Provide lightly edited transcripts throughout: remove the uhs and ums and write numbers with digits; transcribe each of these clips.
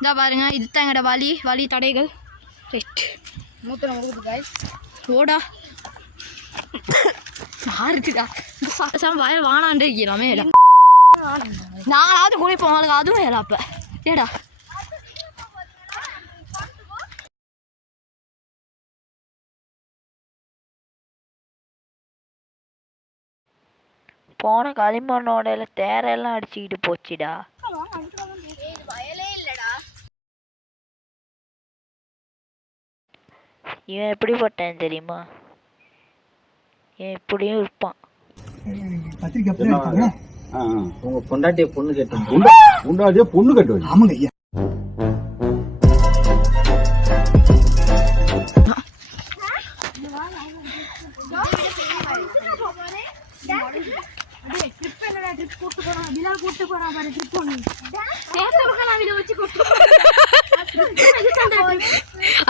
இதா பாருங்க, இதுதான் எங்கட வழி தடைகள். ரைட் மூத்திரம் கொடுக்குது காய்ஸ். ஓடா மாறுச்சுடா வயல் வானாண்டே இருக்கலாமே. நாலாவது குளிப்போம், அவளுக்கு அதுவும் ஏடா. அப்போ ஏடா போன களிமண்ணோட தேரெல்லாம் அடிச்சுக்கிட்டு போச்சுடா. இவன் எப்படிப்பட்டேன் தெரியுமா? இவன் இப்படியும் இருப்பான். உங்க பொண்டாட்டிய பொண்ணு கேட்டு பொண்ணு கட்டுவாங்க. ஆமாங்க ஐயா.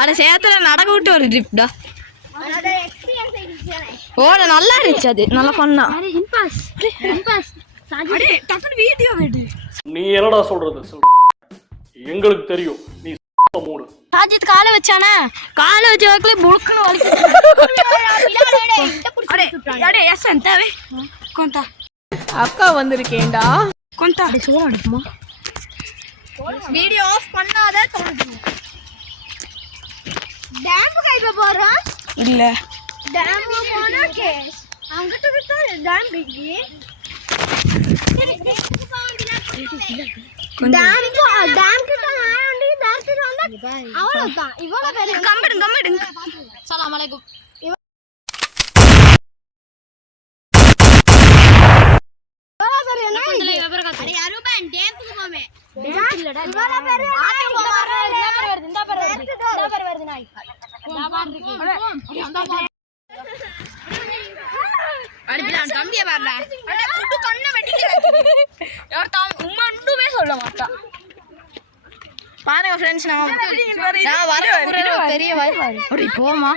அட சேத்துல நடக்க விட்டு ஒரு ட்ரிப்டா. ஓட நல்லா இருந்துச்சு, அது நல்லா பண்ணா. வீடியோ விடு. நீ என்னடா சொல்றது? எங்களுக்கு தெரியும் நீ மூடு. சாஜித் காலை வச்சானே, காலை வச்ச வாக்குல புழுக்குன்னு வலிக்குது. அக்கா வந்திருக்கேன்டா. கொண்டா சோளம் அடிக்குமா? வீடியோ ஆஃப் பண்ணாத தோணுது. டேம் கைப்ப போறோம் இல்ல. டேம் போனா கேஸ் அங்கட்டு கிட்ட டேம் பிகி. டேம் கிட்ட ஆண்டி தார்த்து வந்தா அவ்வளவுதான். இவ்வளவு பேர் கம்படுங்க. அஸ்ஸலாமு அலைக்கும். பாருங்க ஃப்ரெண்ட்ஸ், நான் வர பெரிய வாய்ப்பு போமா.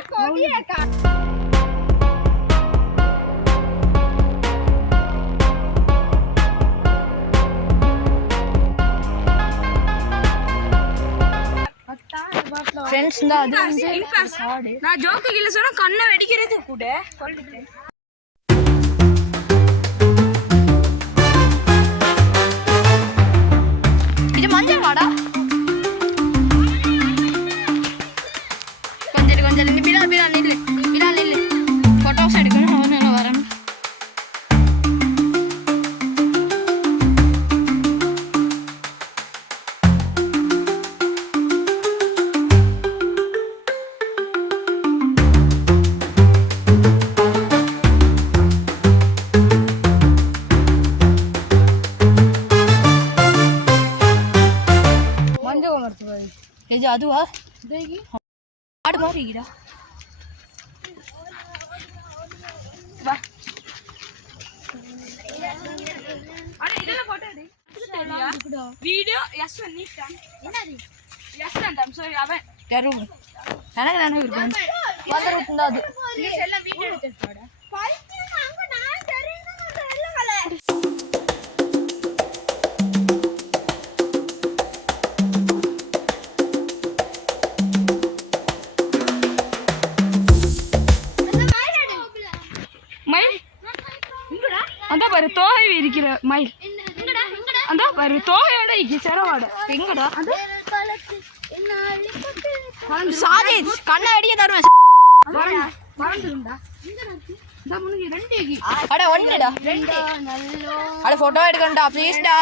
ஃப்ரெண்ட்ஸ் இந்த அது நான் ஜோக்கு இல்ல சொன்னா கண்ணை வெடிக்கிறது கூட. இது மஞ்சள் வாடா. கொஞ்சம் நில்லு. பிலால் நில்லு. போட்டோஸ் எடுக்கணும். அவன் வரணும். அதுவா ஆடு மாறிடா. வா வீடியோ எஸ் பண்ணிட்டான். என்னது எஸ் நான் சாரி அவன் தரும் எனக்கு நானே இருக்கேன். வந்துருந்தா அது எல்லாம் வீடியோ எடுத்து போட. பைத்தியம் அங்க நான் தெரியுங்க எல்லாம் கலை. அந்த பாரு தோகை இருக்கிற மயில். அந்த பாரு தோகையோட செரவாட எங்கடா சாதி கண்ணை அடிய தருவேன். அட ஒண்ணுடா. அட போட்டோ எடுக்கண்டா ப்ளீஸ்டா.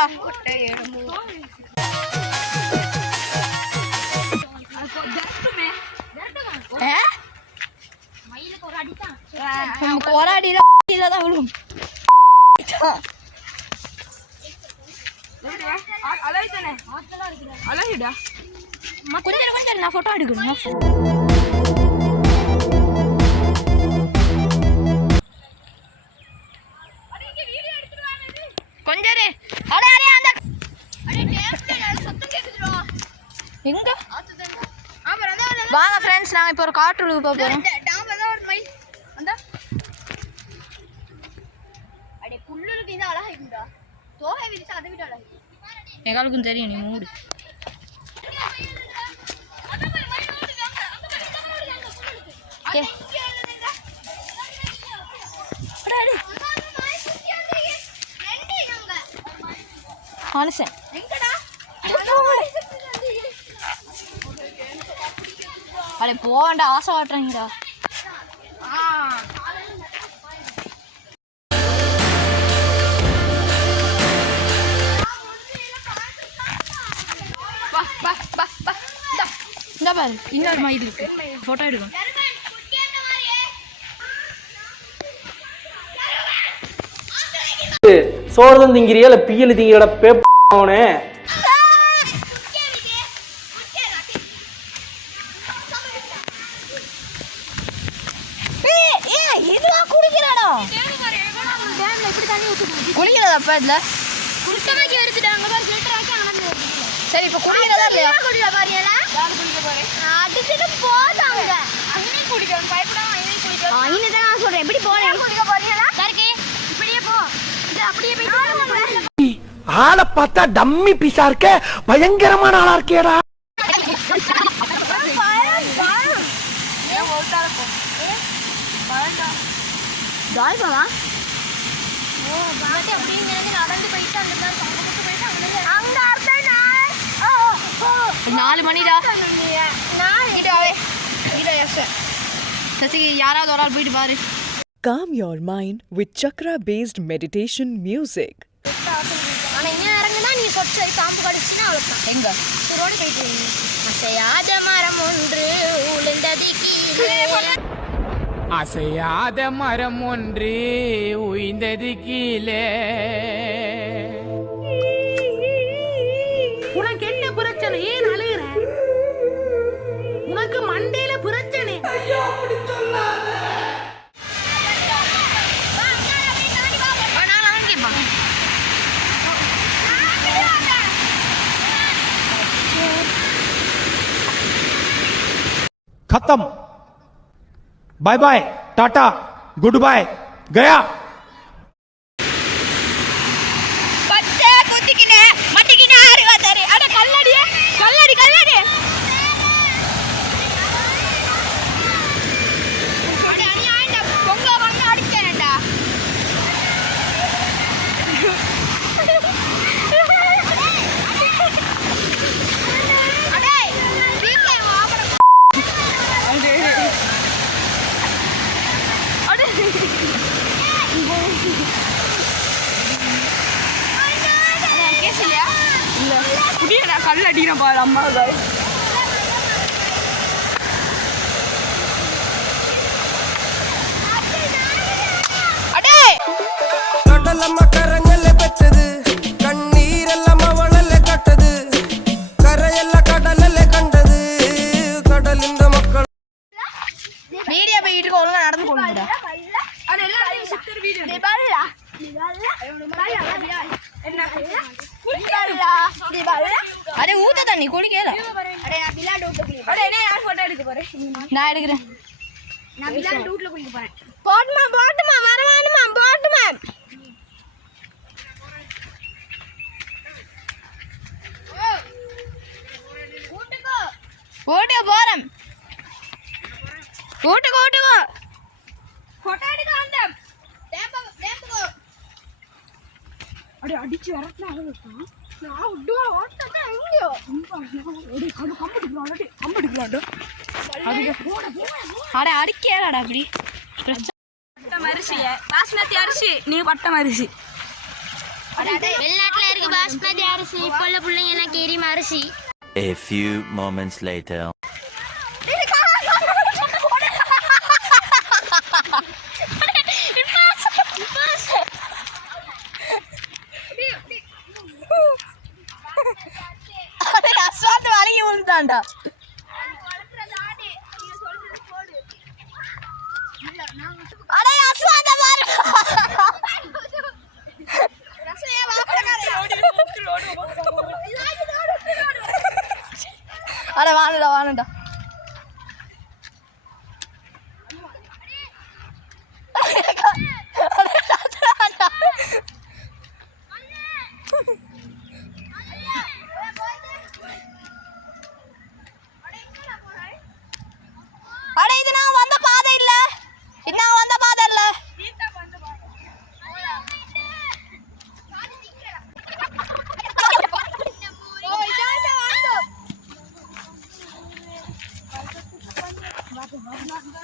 ஒரு அடியில தான் விழும். கொஞ்சம் நான் போட்டோ எடுக்கணும். கொஞ்சம் எங்க வாங்க ஃப்ரெண்ட்ஸ், நாங்கள் இப்போ ஒரு காட்டுக்கு போக போகிறோம். எங்களுக்கும் தெரியும், நீ மூடு. ஓகே மனுஷன் அடே போவேண்டா ஆசை வாட்டுறாங்கடா இந்த பாரு இன்னொரு மயில் இருக்கு போட்டோ எடுக்கும் சோறு திங்கிறியா இல்ல பியல் திங்கிறடா பேப்பனே குளிக்கிறதப்ப இதுல குளிக்கமாக்கி எடுத்துட்டாங்க பாரு ஃபில்டர் ஆக்கி அங்க சரி இப்ப குளிக்கிறதா இல்லையா குடிக்க போறீங்களா யாரு குளிக்க போறேன் அடிச்சிட்டு போறாங்க அண்ணி குளிக்கணும் பயப்படாம அண்ணி குளிக்கணும் அண்ணி தான் நான் சொல்றேன் எப்படி போறேன் குளிக்க போறீங்களா சரி இப்படியே போ இது அப்படியே போய் ஆளை பார்த்தா டம்மி பீஸா இருக்க பயங்கரமான ஆளா இருக்கேடா ஜாய்பாவா ஓ பாட்டி அப்படியே நடந்து போயிட்டு அந்த அங்க அர்த்தம் 4 மணிடா சசி யாராவது ஒரு ஆள் போயிட்டு பாரு Calm your mind with chakra-based meditation music. ஆனா இங்க இறங்குனா நீ சொச்ச காம்பு கடிச்சினா அவ்வளவுதான் எங்க சுரோடி போயிட்டு அசையாத மரம் ஒன்று உளுந்தது கீழே அசையாத மரம் ஒன்று உய்ந்தது கீழே உனக்கு என்ன பிரச்சனை ஏன் அழுகுற உனக்கு மண்டையில பிரச்சனை खत्म bye bye tata good bye गया பச்சை குத்திக்கினே மட்டிக்கினே ஆறுவாதாரு அட கல்லடியே கல்லடி கல்லடி அட அணி ஆயிண்டா பொங்க வந்து அடிச்சேனடா அடே வீட்ல வாபட அடே அடே குடியடா கல் அடிக்கிற பாரு அம்மா அடே கடலம்மா கரங்கல்ல பெற்றது கண்ணீரெல்லாம் அவளல்ல கட்டது கரையெல்லாம் கடலல்ல கண்டது கடல் இந்த மக்கள் மீடியா போயிட்டு ஒழுங்கா நடந்து போடுங்கடா அட எல்லாரும் சித்தர் வீடியோ நீ பாருடா நீ பாருடா என்ன குளிக்கறடா நீ பாருடா அட ஊத்த தண்ணி குளிக்கல அட நான் விளையாட ஊத்த குளிக்க அட என்ன யார் போட்டோ எடுக்க போறேன் நான் எடுக்கிறேன் நான் விளையாட ஊட்ல குளிக்க போறேன் போட்டுமா வரவானுமா போட்டுமா ஓட்டுக்கு போறேன் ஓட்டுக்கு போட்டோ எடுக்க வந்தேன் தேம்புகோ அட அடிச்சு வரட்னா அவளுக்கு நான் உடுவா ஓட்டதே எங்கயோ ஓடி கம்படிக்குறாடா அட அடிக்கேடா அப்படி பட்டம் அரிசி பாஸ்மதி அரிசி நீ பட்டம் அரிசி வெளிநாட்டுல இருக்கு பாஸ்மதி அரிசி இப்ப உள்ள பிள்ளைங்க எல்லாம் கேரிமா அரிசி A few moments later. Aswath வலிக்கு விழுந்தாண்டா அடே அஸ்வாத் பாரு அட வாணுடா அட இது நான் வந்த பாதை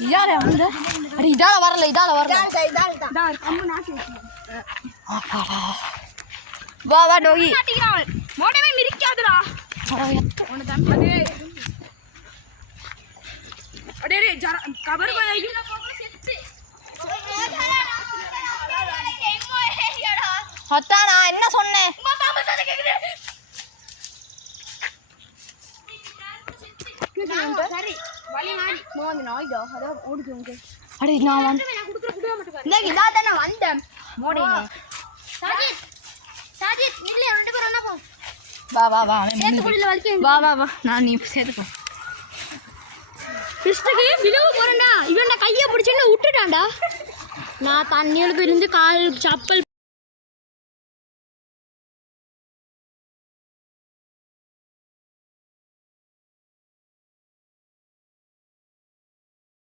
இதால வந்து அட இதால வரல வா வா டோகி மோடவே மிரிக்காதடா உன தம்பி அடே டேய் கபர் பாய் அத்தா நான் என்ன சொன்னேன் அடே நான் வந்து இதா தானே வந்தேன் வா வா வா வா வா வா நான் நீ சேர்த்துக்கோ கிருஷ்ணகே விழுவு போறேன்டா இவன் கையை பிடிச்சிட்டு விட்டுட்டான்டா நான் தண்ணியில இருந்து கால் சப்பல்